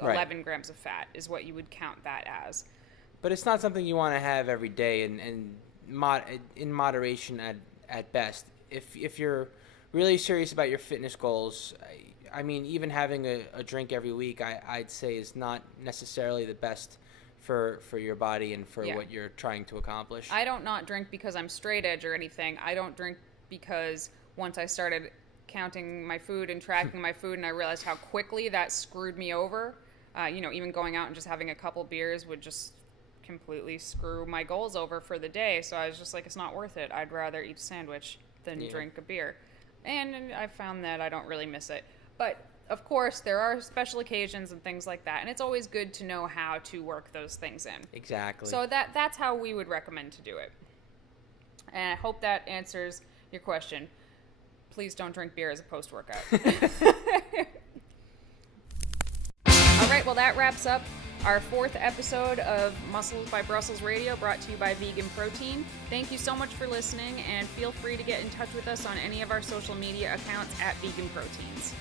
Right. 11 grams of fat is what you would count that as. But it's not something you want to have every day, and in moderation at best. If you're really serious about your fitness goals, I mean, even having a drink every week, I'd say is not necessarily the best for your body and for what you're trying to accomplish. I don't not drink because I'm straight edge or anything. I don't drink because once I started counting my food and tracking my food, and I realized how quickly that screwed me over. Even going out and just having a couple beers would just completely screw my goals over for the day. So I was just like, it's not worth it. I'd rather eat a sandwich than drink a beer. And I found that I don't really miss it. But of course, there are special occasions and things like that, and it's always good to know how to work those things in. Exactly. So that's how we would recommend to do it. And I hope that answers your question. Please don't drink beer as a post-workout. All right, well, that wraps up our 4th episode of Muscles by Brussels Radio, brought to you by Vegan Protein. Thank you so much for listening, and feel free to get in touch with us on any of our social media accounts at Vegan Proteins.